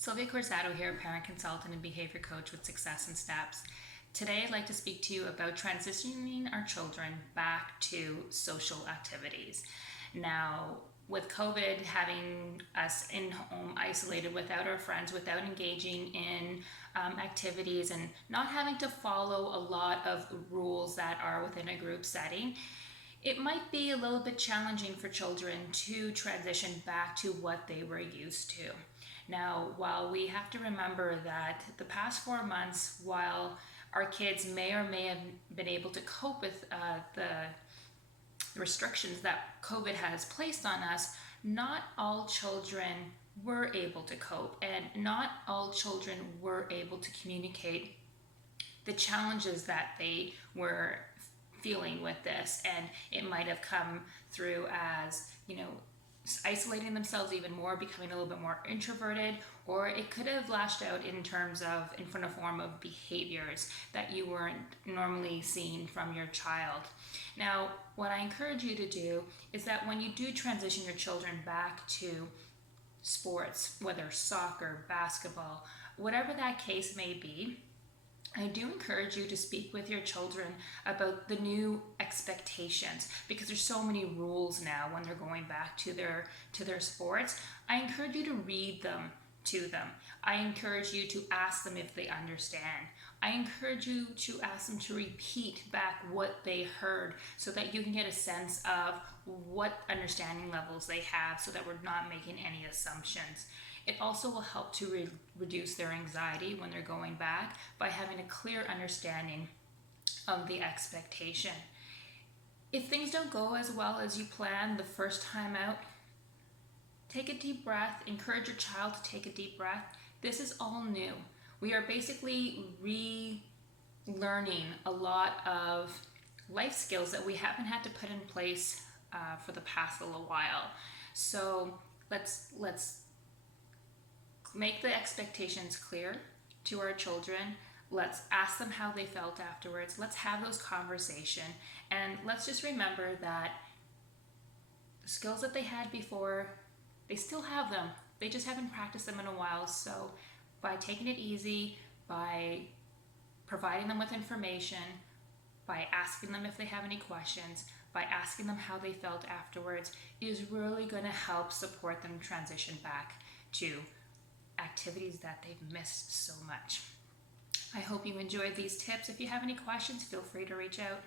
Sylvia Corsato here, parent consultant and behavior coach with Success in Steps. Today, I'd like to speak to you about transitioning our children back to social activities. Now, with COVID having us in home isolated without our friends, without engaging in activities, and not having to follow a lot of rules that are within a group setting, it might be a little bit challenging for children to transition back to what they were used to. Now, while we have to remember that the past 4 months, while our kids may or may have been able to cope with the restrictions that COVID has placed on us, not all children were able to cope, and not all children were able to communicate the challenges that they were feeling with this. And it might have come through as, isolating themselves even more, becoming a little bit more introverted, or it could have lashed out in terms of in front of form of behaviors that you weren't normally seeing from your child. Now, what I encourage you to do is that when you do transition your children back to sports, whether soccer, basketball, whatever that case may be, I do encourage you to speak with your children about the new expectations, because there's so many rules now when they're going back to their sports. I encourage you to read them to them. I encourage you to ask them if they understand. I encourage you to ask them to repeat back what they heard so that you can get a sense of what understanding levels they have, so that we're not making any assumptions. It also will help to reduce their anxiety when they're going back by having a clear understanding of the expectation. If things don't go as well as you planned the first time out, take a deep breath. Encourage your child to take a deep breath. This is all new. We are basically relearning a lot of life skills that we haven't had to put in place for the past little while. So let's make the expectations clear to our children. Let's ask them how they felt afterwards. Let's have those conversations. And let's just remember that the skills that they had before, they still have them. They just haven't practiced them in a while. So by taking it easy, by providing them with information, by asking them if they have any questions, by asking them how they felt afterwards, is really going to help support them transition back to activities that they've missed so much. I hope you enjoyed these tips. If you have any questions, feel free to reach out.